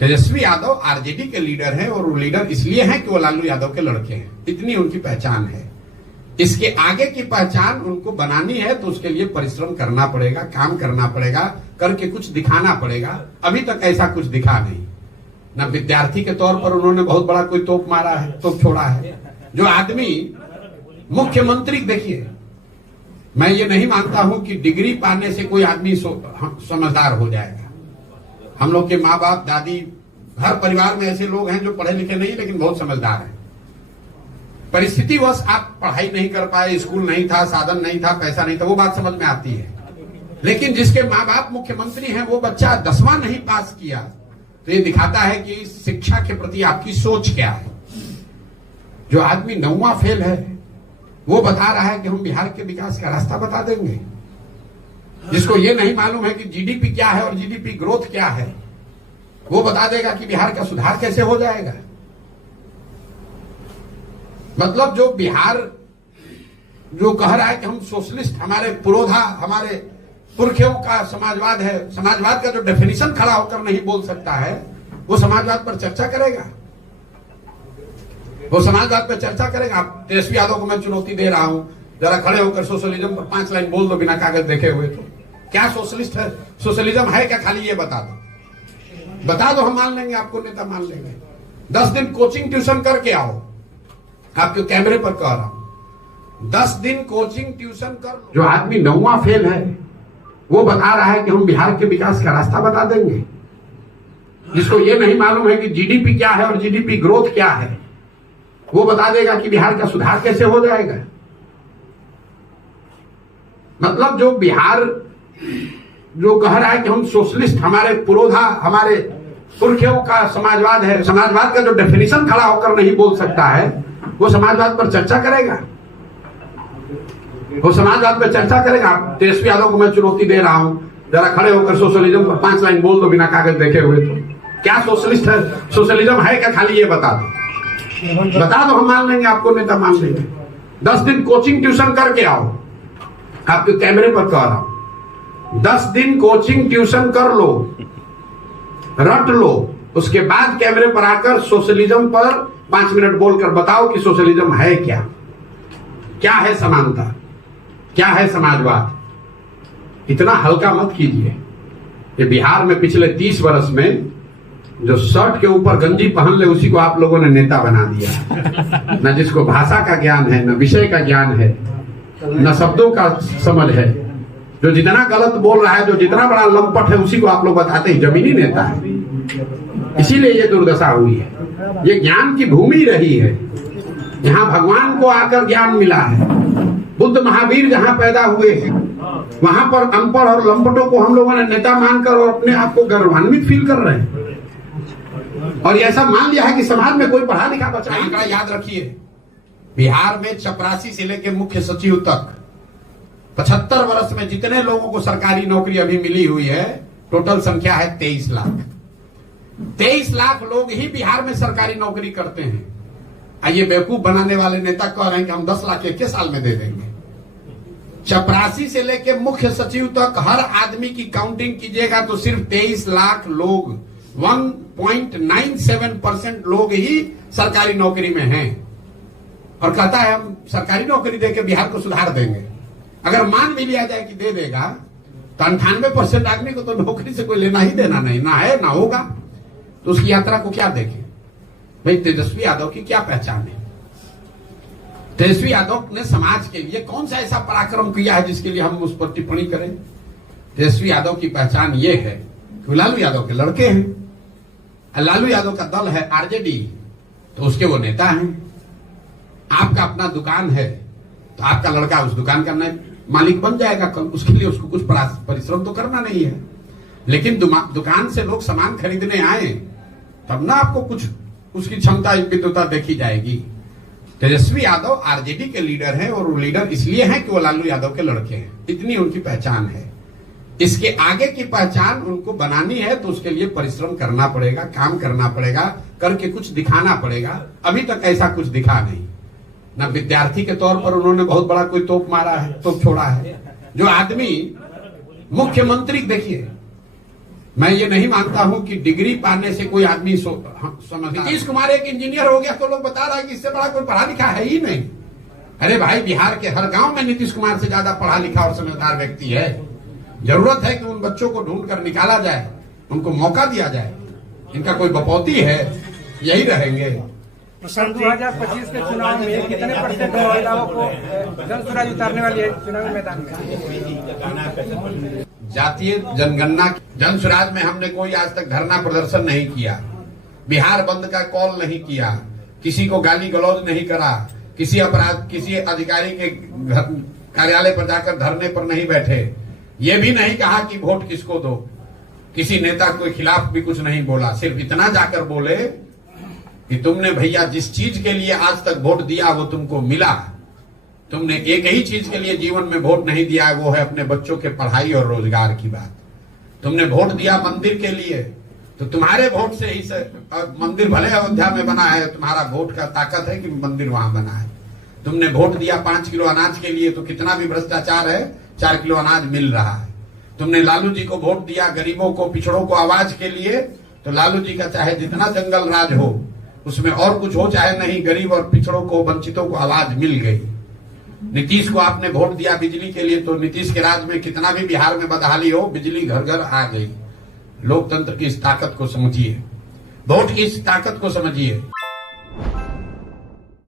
Tejashwi Yadav RJD के leader हैं और वो लीडर इसलिए हैं कि वो लालू यादव के लड़के हैं, इतनी उनकी पहचान है। इसके आगे की पहचान उनको बनानी है तो उसके लिए परिश्रम करना पड़ेगा, काम करना पड़ेगा, करके कुछ दिखाना पड़ेगा। अभी तक ऐसा कुछ दिखा नहीं। न विद्यार्थी के तौर पर उन्होंने बहुत बड़ा कोई तोप मारा है, तोप छोड़ा है। जो आदमी मुख्यमंत्री, देखिए मैं ये नहीं मानता हूं कि डिग्री पाने से कोई आदमी समझदार हो जाएगा। हम लोग के माँ बाप, दादी, हर परिवार में ऐसे लोग हैं जो पढ़े लिखे नहीं लेकिन बहुत समझदार हैं। परिस्थितिवश आप पढ़ाई नहीं कर पाए, स्कूल नहीं था, साधन नहीं था, पैसा नहीं था, वो बात समझ में आती है। लेकिन जिसके माँ बाप मुख्यमंत्री हैं, वो बच्चा 10वां नहीं पास किया, तो ये दिखाता है कि शिक्षा के प्रति आपकी सोच क्या है। जो आदमी 9वां फेल है, वो बता रहा है कि हम बिहार के विकास का रास्ता बता देंगे। जिसको ये नहीं मालूम है कि जीडीपी क्या है और जीडीपी ग्रोथ क्या है, वो बता देगा कि बिहार का सुधार कैसे हो जाएगा। मतलब जो बिहार जो कह रहा है कि हम सोशलिस्ट, हमारे पुरोधा, हमारे पुरखों का समाजवाद है, समाजवाद का जो डेफिनेशन खड़ा होकर नहीं बोल सकता है, वो समाजवाद पर चर्चा करेगा। वो समाजवाद पर चर्चा करेगा। तेजस्वी यादव को मैं चुनौती दे रहा हूं, जरा खड़े होकर सोशलिज्म पर 5 लाइन बोल दो बिना कागज देखे हुए। तो क्या सोशलिस्ट है, सोशलिज्म है क्या, खाली ये बता दो, बता दो, हम मान लेंगे, आपको नेता मान लेंगे। 10 दिन कोचिंग ट्यूशन करके आओ, आपके कैमरे पर कह रहा हूं, 10 दिन कोचिंग ट्यूशन कर। जो आदमी 9वां फेल है, वो बता रहा है कि हम बिहार के विकास का रास्ता बता देंगे। जिसको ये नहीं मालूम है कि जीडीपी क्या है और जीडीपी ग्रोथ क्या है, वो बता देगा कि बिहार का सुधार कैसे हो जाएगा। मतलब जो बिहार जो कह रहा है कि हम सोशलिस्ट, हमारे पुरोधा, हमारे पुरखों का समाजवाद है, समाजवाद का जो डेफिनेशन खड़ा होकर नहीं बोल सकता है, वो समाजवाद पर चर्चा करेगा। वो समाजवाद पर चर्चा करेगा। तेजस्वी यादव को मैं चुनौती दे रहा हूं, जरा खड़े होकर सोशलिज्म पर 5 लाइन बोल दो बिना कागज देखे हुए। तो क्या सोशलिस्ट है, सोशलिज्म है क्या, खाली ये बता दो, बता दो, हम मान लेंगे, आपको नेता मान लेंगे। 10 दिन कोचिंग ट्यूशन करके आओ, आपके कैमरे पर कह रहा हूं, 10 दिन कोचिंग ट्यूशन कर लो, रट लो, उसके बाद कैमरे पर आकर सोशलिज्म पर 5 मिनट बोलकर बताओ कि सोशलिज्म है क्या, क्या है समानता, क्या है समाजवाद। इतना हल्का मत कीजिए। ये बिहार में पिछले 30 वर्ष में जो शर्ट के ऊपर गंजी पहन ले, उसी को आप लोगों ने नेता बना दिया। न जिसको भाषा का ज्ञान है, न विषय का ज्ञान है, न शब्दों का समझ है। जो जितना गलत बोल रहा है, जो जितना बड़ा लंपट है, उसी को आप लोग बताते हैं जमीनी नेता है। इसीलिए ये दुर्दशा हुई है। ये ज्ञान की भूमि रही है, यहाँ भगवान को आकर ज्ञान मिला है। बुद्ध महावीर जहाँ पैदा हुए हैं, वहां पर अनपढ़ और लंपटों को हम लोगों ने नेता मानकर और अपने आप को गर्वान्वित फील कर रहे हैं। और ये ऐसा मान लिया है कि समाज में कोई पढ़ा लिखा बच्चा। आंकड़ा याद रखिए, बिहार में चपरासी से लेकर मुख्य सचिव तक 75 वर्ष में जितने लोगों को सरकारी नौकरी अभी मिली हुई है, टोटल संख्या है 23 लाख। 23 लाख लोग ही बिहार में सरकारी नौकरी करते हैं। ये बेवकूफ बनाने वाले नेता कह रहे हैं कि हम 10 लाख 1 साल में दे देंगे। चपरासी से लेकर मुख्य सचिव तक हर आदमी की काउंटिंग कीजिएगा तो सिर्फ 23 लाख लोग, 1.97% लोग ही सरकारी नौकरी में हैं। और कहता है हम सरकारी नौकरी देकर बिहार को सुधार देंगे। अगर मान भी लिया जाए कि दे देगा, तो 98% आदमी को तो नौकरी से कोई लेना ही देना नहीं, ना है ना होगा। तो उसकी यात्रा को क्या देखें भाई। तेजस्वी यादव की क्या पहचान है? तेजस्वी यादव ने समाज के लिए कौन सा ऐसा पराक्रम किया है जिसके लिए हम उस पर टिप्पणी करें? तेजस्वी यादव की पहचान ये है कि लालू यादव के लड़के हैं। लालू यादव का दल है आरजेडी, तो उसके वो नेता हैं। आपका अपना दुकान है तो आपका लड़का उस दुकान का मालिक बन जाएगा कल, उसके लिए उसको कुछ परिश्रम तो करना नहीं है। लेकिन दुकान से लोग सामान खरीदने आए तब ना आपको कुछ उसकी क्षमता विद्वता देखी जाएगी। तेजस्वी यादव आरजेडी के लीडर हैं और वो लीडर इसलिए हैं कि वो लालू यादव के लड़के हैं, इतनी उनकी पहचान है। इसके आगे की पहचान उनको बनानी है तो उसके लिए परिश्रम करना पड़ेगा, काम करना पड़ेगा, करके कुछ दिखाना पड़ेगा। अभी तक ऐसा कुछ दिखा नहीं। न विद्यार्थी के तौर पर उन्होंने बहुत बड़ा कोई तोप मारा है, तोप छोड़ा है। जो आदमी मुख्यमंत्री, देखिए मैं ये नहीं मानता हूं कि डिग्री पाने से कोई आदमी समझ। नीतीश कुमार एक इंजीनियर हो गया तो लोग बता रहा है कि इससे बड़ा कोई पढ़ा लिखा है ही नहीं। अरे भाई, बिहार के हर गांव में नीतीश कुमार से ज्यादा पढ़ा लिखा और समझदार व्यक्ति है। जरूरत है कि उन बच्चों को ढूंढ कर निकाला जाए, उनको मौका दिया जाए। इनका कोई बपौती है, यही रहेंगे। सन 2025 के चुनाव में कितने % महिलाओं को जनसुराज उतारने वाली है चुनावी मैदान में? जातीय जनगणना जनसुराज में हमने कोई आज तक धरना प्रदर्शन नहीं किया, बिहार बंद का कॉल नहीं किया, किसी को गाली गलौज नहीं करा, किसी अधिकारी के कार्यालय पर जाकर धरने पर नहीं बैठे, ये भी नहीं कहा कि वोट किसको दो, किसी नेता के खिलाफ भी कुछ नहीं बोला। सिर्फ इतना जाकर बोले कि तुमने भैया जिस चीज के लिए आज तक वोट दिया वो तुमको मिला। तुमने एक ही चीज के लिए जीवन में वोट नहीं दिया है, वो है अपने बच्चों के पढ़ाई और रोजगार की बात। तुमने वोट दिया मंदिर के लिए, तो तुम्हारे वोट से ही मंदिर भले अयोध्या में बना है, तुम्हारा वोट का ताकत है कि मंदिर वहां बना है। तुमने वोट दिया 5 किलो अनाज के लिए, तो कितना भी भ्रष्टाचार है 4 किलो अनाज मिल रहा है। तुमने लालू जी को वोट दिया गरीबों को, पिछड़ों को आवाज के लिए, तो लालू जी का चाहे जितना जंगल राज हो, उसमें और कुछ हो चाहे नहीं, गरीब और पिछड़ों को, वंचितों को आवाज मिल गई। नीतीश को आपने वोट दिया बिजली के लिए, तो नीतीश के राज में कितना भी बिहार में बदहाली हो, बिजली घर घर आ गई। लोकतंत्र की इस ताकत को समझिए, वोट की इस ताकत को समझिए।